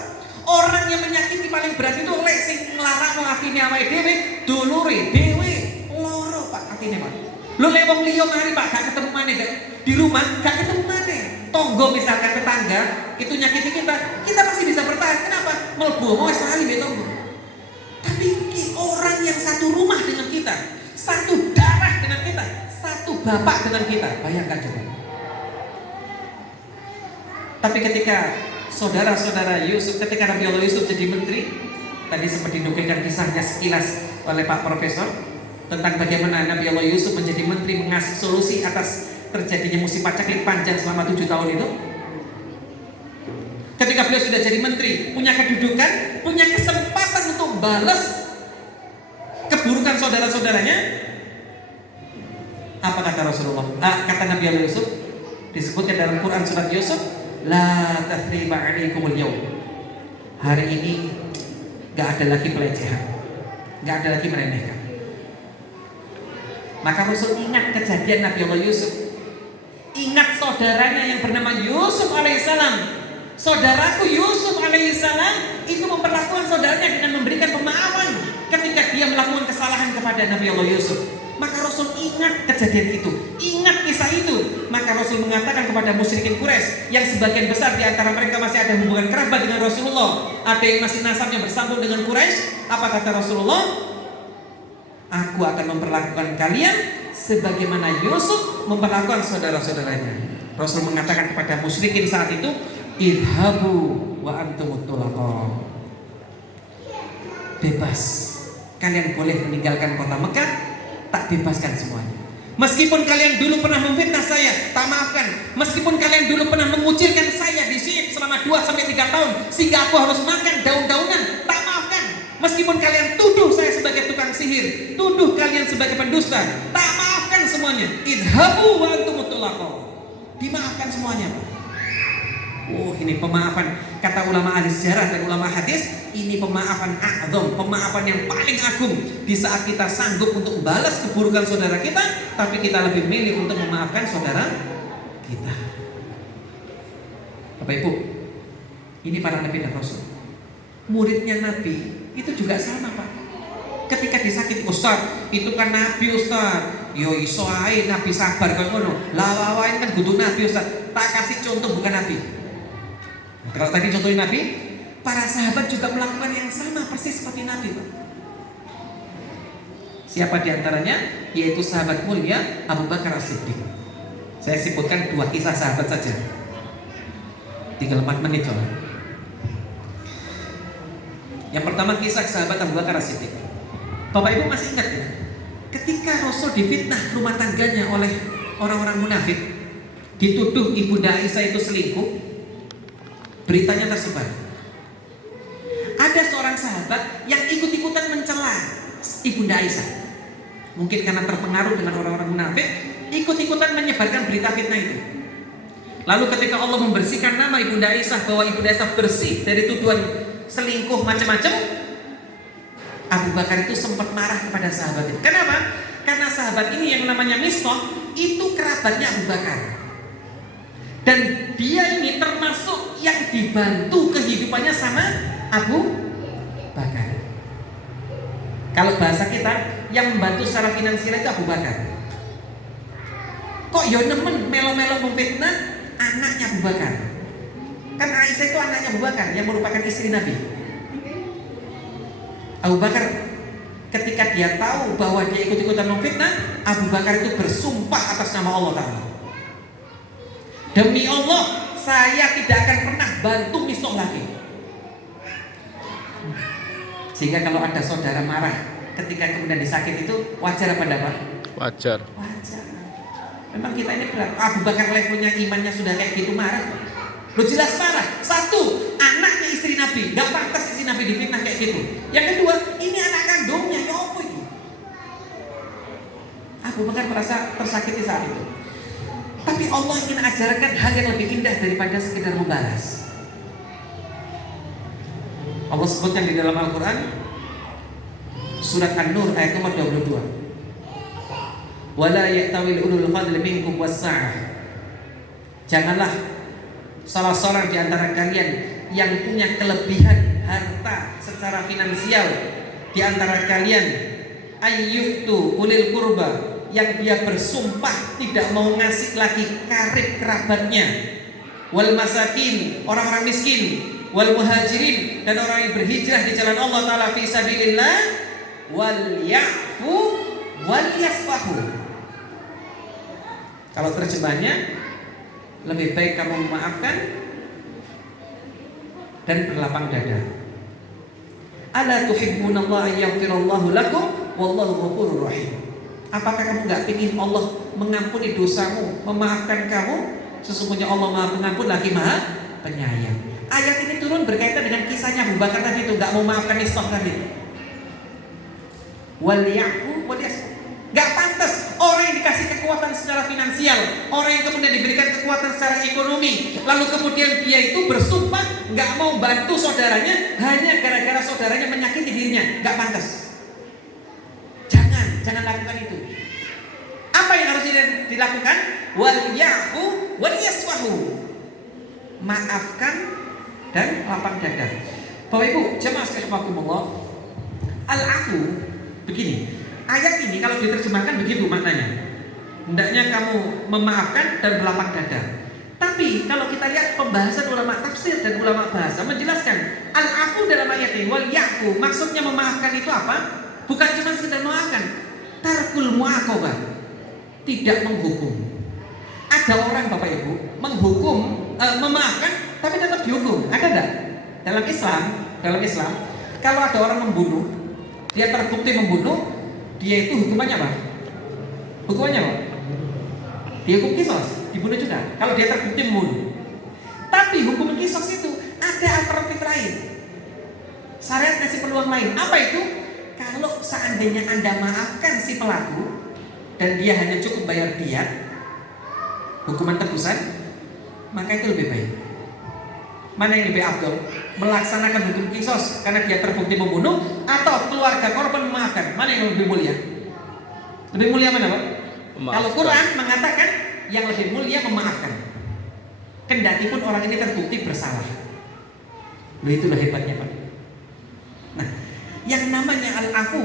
Orang yang menyakiti paling berat itu lek sing nglarang atine awake dhewe, dulure dhewe loro Pak atine Pak. Lu lek wong liya mari Pak gak ketemu maneh di rumah, gak ketemu maneh. Tonggo misalkan tetangga itu nyakiti kita masih bisa bertahan. Kenapa? Mlebu mau wis lali mbek tonggo. Tapi orang yang satu rumah dengan kita, satu darah dengan kita, satu bapak dengan kita, bayangkan coba. Tapi ketika saudara-saudara Yusuf, ketika Nabi Allah Yusuf jadi menteri, tadi sempat dinukilkan kisahnya sekilas oleh Pak Profesor tentang bagaimana Nabi Allah Yusuf menjadi menteri mengasih solusi atas terjadinya musibah caklik panjang selama 7 tahun itu. Ketika beliau sudah jadi menteri, punya kedudukan, punya kesempatan untuk balas keburukan saudara-saudaranya, apa kata Rasulullah? Kata Nabi Allah Yusuf, disebutkan dalam Quran surat Yusuf, la tathriba alaikumul yaum. Hari ini nggak ada lagi pelecehan, nggak ada lagi meremehkan. Maka Rasul ingat kejadian Nabi Allah Yusuf, ingat saudaranya yang bernama Yusuf alaihissalam. Saudaraku Yusuf alaihissalam itu memperlakukan saudaranya dengan memberikan pemaafan ketika dia melakukan kesalahan kepada Nabi Allah Yusuf. Maka Rasul ingat kejadian itu, ingat kisah itu. Maka Rasul mengatakan kepada musyrikin Quraisy yang sebagian besar di antara mereka masih ada hubungan kerabat dengan Rasulullah, ada yang masih nasabnya bersambung dengan Quraisy. Apa kata Rasulullah? Aku akan memperlakukan kalian sebagaimana Yusuf memperlakukan saudara-saudaranya. Rasul mengatakan kepada musyrikin saat itu, idhabu wa antumut tulaqa. Bebas, kalian boleh meninggalkan kota Mekah, tak bebaskan semuanya. Meskipun kalian dulu pernah memfitnah saya, tak maafkan. Meskipun kalian dulu pernah mengucilkan saya di Syib selama 2-3 tahun sehingga aku harus makan daun-daunan, tak maafkan. Meskipun kalian tuduh saya sebagai tukang sihir, tuduh kalian sebagai pendusta, tak maafkan semuanya. Idhabu wa antumut tulaqa. Dimaafkan semuanya. Oh, ini pemaafan, kata ulama ahli sejarah dan ulama hadis, ini pemaafan a'zam, pemaafan yang paling agung. Di saat kita sanggup untuk balas keburukan saudara kita, tapi kita lebih milih untuk memaafkan saudara kita. Bapak Ibu, ini para nabi dan rasul. Muridnya Nabi itu juga sama, Pak. Ketika disakiti, Ustaz, itu kan Nabi, Ustaz. Yo iso ae Nabi sabar kaya ngono. Lah wae kan kudu Nabi, Ustaz. Tak kasih contoh bukan Nabi. Kalau tadi contohin Nabi, para sahabat juga melakukan yang sama persis seperti Nabi, Pak. Siapa diantaranya? Yaitu sahabat mulia Abu Bakar As-Siddiq. Saya sebutkan 2 kisah sahabat saja. Tinggal 4 menit soalnya. Yang pertama kisah sahabat Abu Bakar As-Siddiq. Bapak Ibu masih ingat ya? Ketika Rasul difitnah rumah tangganya oleh orang-orang munafik, dituduh Ibunda Aisyah itu selingkuh, beritanya tersebar. Ada seorang sahabat yang ikut-ikutan mencela Ibunda Aisyah. Mungkin karena terpengaruh dengan orang-orang munafik, ikut-ikutan menyebarkan berita fitnah itu. Lalu ketika Allah membersihkan nama Ibunda Aisyah, bahwa Ibunda Aisyah bersih dari tuduhan selingkuh macam-macam, Abu Bakar itu sempat marah kepada sahabat itu. Kenapa? Karena sahabat ini yang namanya Mistah itu kerabatnya Abu Bakar. Dan dia ini termasuk yang dibantu kehidupannya sama Abu Bakar. Kalau bahasa kita, yang membantu secara finansial itu Abu Bakar. Kok ya nemen melo-melo memfitnah anaknya Abu Bakar? Kan Aisyah itu anaknya Abu Bakar yang merupakan istri Nabi. Abu Bakar ketika dia tahu bahwa dia ikut-ikutan memfitnah, Abu Bakar itu bersumpah atas nama Allah Ta'ala. Demi Allah, saya tidak akan pernah bantu Mistah lagi. Sehingga kalau ada saudara marah ketika kemudian disakit itu wajar apa enggak, Pak? Wajar. Wajar. Memang kita ini berat. Abu Bakar levelnya imannya sudah kayak gitu marah. Lo jelas marah. Satu, anaknya istri Nabi, gak pantas istri Nabi difitnah kayak gitu. Yang kedua, ini anak kandungnya, ya apa itu? Abu Bakar merasa tersakiti saat itu. Tapi Allah ingin ajarkan hal yang lebih indah daripada sekedar membalas. Allah sebutkan di dalam Al-Quran, surat An-Nur ayat nomor 22. Wala ya'tawil ulul fadli minkum was-sa'ah. Janganlah salah seorang di antara kalian yang punya kelebihan harta secara finansial di antara kalian ayyutu ulil qurba, yang dia bersumpah tidak mau ngasih lagi karib kerabatnya, wal masakin, orang-orang miskin, wal muhajirin, dan orang yang berhijrah di jalan Allah Ta'ala fi sabilillah, wal ya'fu wal yasfahu. Kalau terjemahnya, lebih baik kamu memaafkan dan berlapang dada. Ala tuhibbunallaha yaghfirallahu lakum wallahu ghafurur rahim. Apakah kamu gak ingin Allah mengampuni dosamu, memaafkan kamu? Sesungguhnya Allah Maha Pengampun lagi Maha Penyayang. Ayat ini turun berkaitan dengan kisahnya Abu Bakar tadi itu, gak mau maafkan Mistah tadi. Wal ya'fu wal yasfu. Gak pantas orang yang dikasih kekuatan secara finansial, orang yang kemudian diberikan kekuatan secara ekonomi, lalu kemudian dia itu bersumpah nggak mau bantu saudaranya hanya gara-gara saudaranya menyakiti dirinya, nggak pantas. Jangan lakukan itu. Apa yang harus dilakukan? Wal yafu wal yasfahu. Maafkan dan lapang dada. Bapak Ibu, jemaah sekalian rahimakumullah, al-afu begini. Ayat ini kalau diterjemahkan begitu maknanya. Hendaknya kamu memaafkan dan berlapang dada. Tapi kalau kita lihat pembahasan ulama tafsir dan ulama bahasa menjelaskan al-afu dalam ayat ini wal yafu, maksudnya memaafkan itu apa? Bukan cuma sekedar memaafkan. Tarkul mu'aqabah, tidak menghukum. Ada orang Bapak Ibu menghukum, memaafkan tapi tetap dihukum. Ada enggak? Dalam Islam, kalau ada orang membunuh, dia terbukti membunuh, dia itu hukumannya apa? Hukumannya apa? Dihukum kisos, dibunuh juga. Kalau dia terbukti membunuh. Tapi hukum kisos itu ada alternatif lain. Syariat kasih peluang lain. Apa itu? Kalau seandainya Anda maafkan si pelaku dan dia hanya cukup bayar diat, hukuman tebusan, maka itu lebih baik. Mana yang lebih afdol? Melaksanakan hukum kisos karena dia terbukti membunuh, atau keluarga korban memaafkan? Mana yang lebih mulia? Lebih mulia mana, Pak? Kalau Quran mengatakan yang lebih mulia memaafkan. Kendati pun orang ini terbukti bersalah. Loh, itulah hebatnya, Pak. Nah, yang namanya al-afu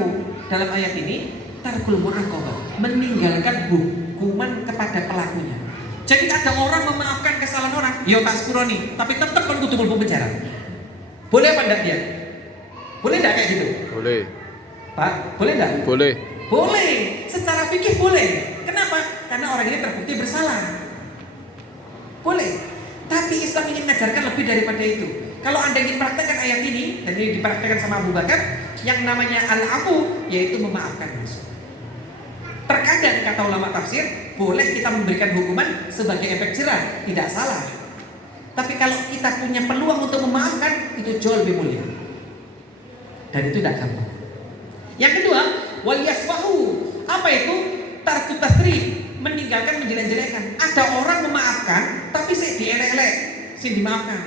dalam ayat ini tarkul mu'aqabah, meninggalkan hukuman kepada pelakunya. Jadi ada orang memaafkan kesalahan orang, yo tak sepuroni, tapi tetap kan kudu mlebu penjara. Boleh apa enggak dia? Boleh enggak kayak gitu? Boleh. Pak, boleh enggak? Boleh. Boleh, secara fikih boleh. Kenapa? Karena orang ini terbukti bersalah. Boleh. Tapi Islam ingin mengajarkan lebih daripada itu. Kalau Anda ingin praktekkan ayat ini, dan ini dipraktekkan sama Abu Bakar, yang namanya al-afu yaitu memaafkan musuh. Terkadang kata ulama tafsir, boleh kita memberikan hukuman sebagai efek jerah, tidak salah. Tapi kalau kita punya peluang untuk memaafkan, itu jauh lebih mulia. Dan itu tidak gampang. Yang kedua, wal yasfahu. Apa itu? Tarku tasri, meninggalkan menjelek-jelekan. Ada orang memaafkan, tapi saya dielek-elek, saya dimaafkan.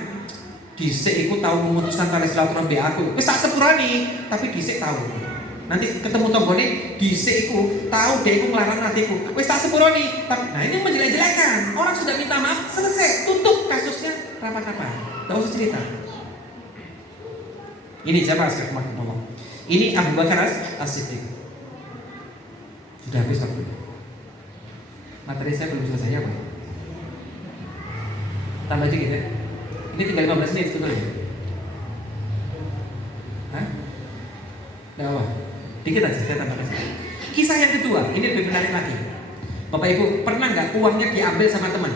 Dhisik iku tahu memutuskan tali silaturahmi aku. Wis tak sepurani, tapi dhisik tahu. Nanti ketemu tanggane dhisik iku tahu dia iku nglarang hatiku. Wis tak sepurani. Nah, ini menjelek-jelekan. Orang sudah minta maaf, selesai, tutup kasusnya, rapat-rapat. Enggak usah cerita. Ini siapa sekalian Allah. Ini Abu Bakar As-Siddiq. Sudah habis waktu. Materi saya belum selesai apa? Tambah dikit ya. Ini tinggal 15 menit sebetulnya. Hah? Nggak apa? Dikit aja, saya tambahkan. Kisah yang kedua, ini lebih menarik lagi. Bapak Ibu, pernah nggak uangnya diambil sama teman?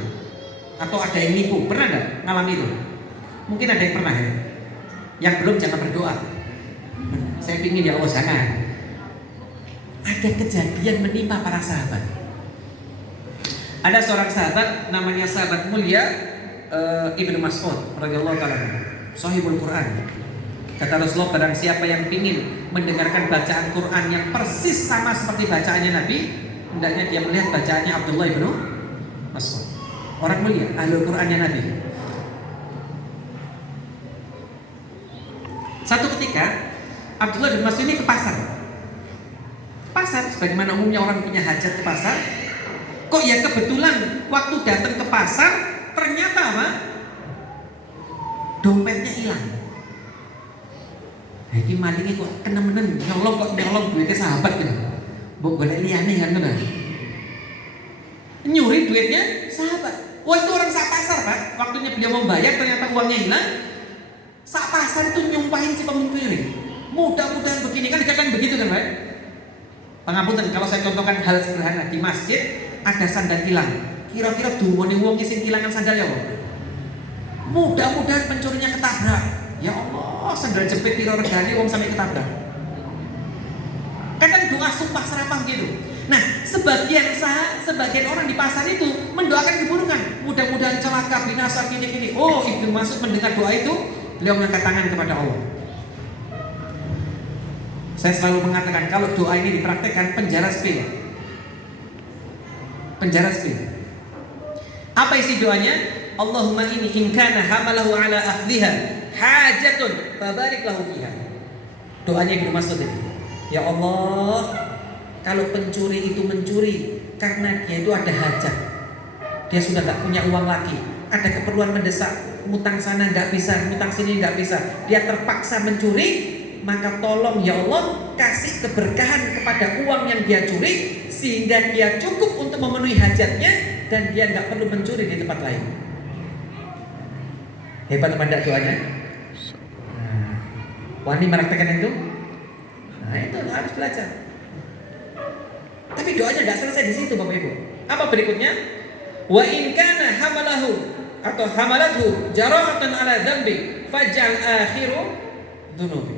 Atau ada yang nipu? Pernah nggak ngalami itu? Mungkin ada yang pernah ya. Yang belum jangan berdoa. Saya pingin ya Allah jangan. Ada kejadian menimpa para sahabat. Ada seorang sahabat namanya sahabat mulia Ibnu Mas'ud radhiyallahu ta'ala, Shahihul Quran. Kata Rasulullah, barang siapa yang ingin mendengarkan bacaan Quran yang persis sama seperti bacaannya Nabi, hendaknya dia melihat bacaannya Abdullah ibnu Mas'ud. Orang mulia, ahlul Qurannya Nabi. Satu ketika Abdullah bin Mas'ud ini ke pasar. Pasar, sebagaimana umumnya orang punya hajat ke pasar. Kok ya kebetulan waktu datang ke pasar, ternyata apa? Dompetnya hilang. Jadi malingnya kok kena-menen nyolong duitnya sahabat gitu. Mbok golek liyane kan ngono. Nyuri duitnya sahabat. Wah, itu orang sak pasar, Pak. Waktunya beliau membayar ternyata uangnya hilang. Sak pasar itu nyumpahin si pemimpin. Mudah-mudahan begini kan, dikatakan begitu kan, Pak? Pangapunten kalau saya contohkan hal sederhana, di masjid ada sandal hilang. Kira-kira dumone wong sing kehilangan sandal ya, Pak? Mudah-mudahan pencurinya ketabrak. Ya Allah, sandal jepit piro regane wong sampai ketabrak. Kadang doa sumpah serapah gitu. Nah, sebagian orang di pasar itu mendoakan keburukan. Mudah-mudahan celaka, binasa, gini-gini. Oh, Ibnu Mas'ud mendengar doa itu, beliau mengangkat tangan kepada Allah. Saya selalu mengatakan kalau doa ini dipraktekkan, penjara sepil. Penjara sepil. Apa isi doanya? Allahumma ini in kana hamalahu ala akhdhiha hajatun fabarik lahu fiha. Doanya Ibnu Mas'ud ini. Ya Allah, kalau pencuri itu mencuri karena dia itu ada hajat, dia sudah gak punya uang lagi, ada keperluan mendesak, ngutang sana nggak bisa, ngutang sini nggak bisa, dia terpaksa mencuri, maka tolong ya Allah kasih keberkahan kepada uang yang dia curi sehingga dia cukup untuk memenuhi hajatnya dan dia nggak perlu mencuri di tempat lain. Hebat apa enggak doanya? Wani mempraktekkan itu? Nah itu harus belajar. Tapi doanya tidak selesai di situ Bapak Ibu. Apa berikutnya? Wa in kana hamalahu atau hamalathu jara'atan ala dzambi faj'al akhiru dzunubi.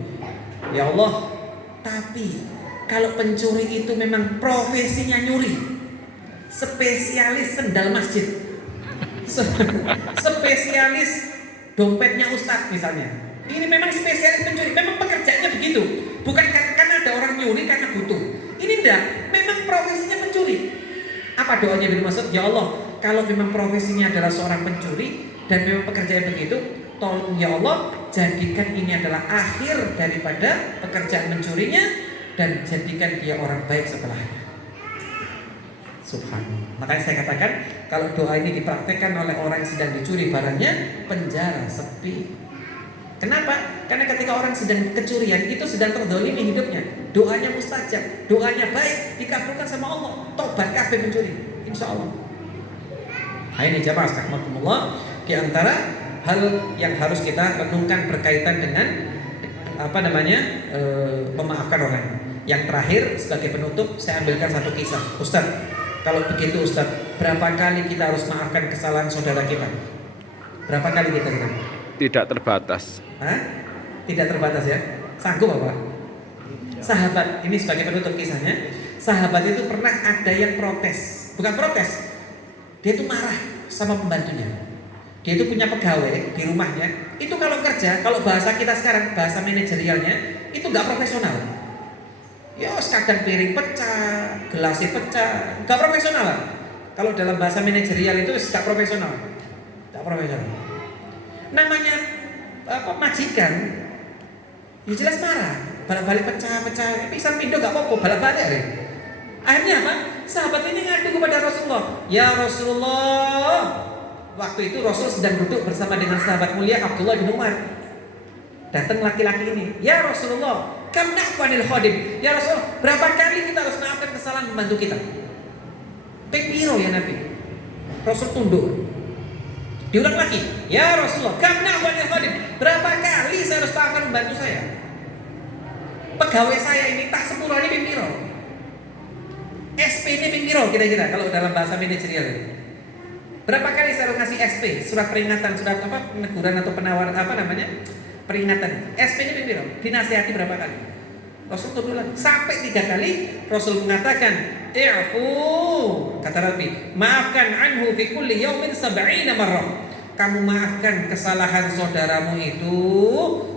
Ya Allah, tapi kalau pencuri itu memang profesinya nyuri, spesialis sendal masjid, spesialis dompetnya ustadz misalnya, ini memang spesialis pencuri, memang pekerjaannya begitu, bukan karena ada orang nyuri karena butuh. Ini enggak, memang profesinya pencuri. Apa doanya Ibnu Mas'ud? Ya Allah, kalau memang profesinya adalah seorang pencuri dan memang pekerjaan begitu, tolong ya Allah jadikan ini adalah akhir daripada pekerjaan mencurinya dan jadikan dia orang baik setelahnya. Subhanallah. Makanya saya katakan kalau doa ini dipraktekkan oleh orang yang sedang dicuri barangnya, penjara sepi. Kenapa? Karena ketika orang sedang kecurian itu sedang terzalimi hidupnya, doanya mustajab, doanya baik, dikabulkan sama Allah, tobat kabeh mencuri, insya Allah. Nah ini jamaah sekalian, di antara hal yang harus kita renungkan berkaitan dengan memaafkan orang. Yang terakhir sebagai penutup saya ambilkan satu kisah. Ustaz, kalau begitu Ustaz, berapa kali kita harus maafkan kesalahan saudara kita? Berapa kali kita? Tidak terbatas. Hah? Tidak terbatas ya? Sanggup Bapak? Sahabat, ini sebagai penutup kisahnya, sahabat itu pernah ada yang protes. Bukan protes, dia itu marah sama pembantunya. Dia itu punya pegawai di rumahnya, itu kalau kerja, kalau bahasa kita sekarang, bahasa manajerialnya, itu gak profesional. Ya kadang piring pecah, gelasnya pecah, gak profesional lah. Kalau dalam bahasa manajerial itu gak profesional. Gak profesional. Namanya majikan, ya jelas marah, balik-balik pecah-pecah, pisang pindo gak apa-apa, balik-balik ya. Akhirnya apa? Sahabat ini ngadu kepada Rasulullah. Ya Rasulullah, waktu itu Rasul sedang duduk bersama dengan sahabat mulia Abdullah bin Umar. Datang laki-laki ini, ya Rasulullah, kam na'fanil khadim. Ya Rasul, berapa kali kita harus maafkan kesalahan membantu kita? Piro ya Nabi. Rasul tunduk. Diulang lagi, ya Rasulullah, kam na'fanil khadim. Berapa kali saya harus maafkan membantu saya? Pegawai saya ini tak sepuluh ini piro. SP ini piro kira-kira kalau dalam bahasa manajerial ini. Berapa kali saya harus ngasih SP, surat peringatan, surat apa, peneguran atau penawaran peringatan. SP ini piro? Dinasihati berapa kali? Rasul tuh bilang sampai 3 kali. Rasul mengatakan, "I'fu," kata Rabbi, "maafkan anhu fi kulli yaumin 70 marrah." Kamu maafkan kesalahan saudaramu itu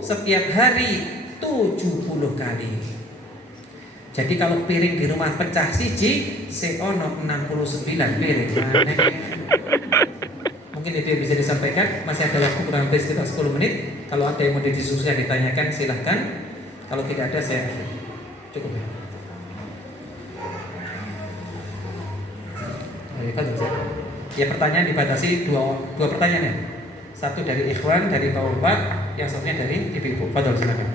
setiap hari 70 kali. Jadi kalau piring di rumah pecah siji, seono 69 piring. Mungkin itu yang bisa disampaikan. Masih ada waktu kurang lebih sekitar 10 menit. Kalau ada yang mau didiskusi ditanyakan silahkan. Kalau tidak ada saya cukup. Ya pertanyaan dibatasi dua pertanyaan ya. Satu dari ikhwan, dari bapak, yang satunya dari ibu-ibu. Fadhol silakan.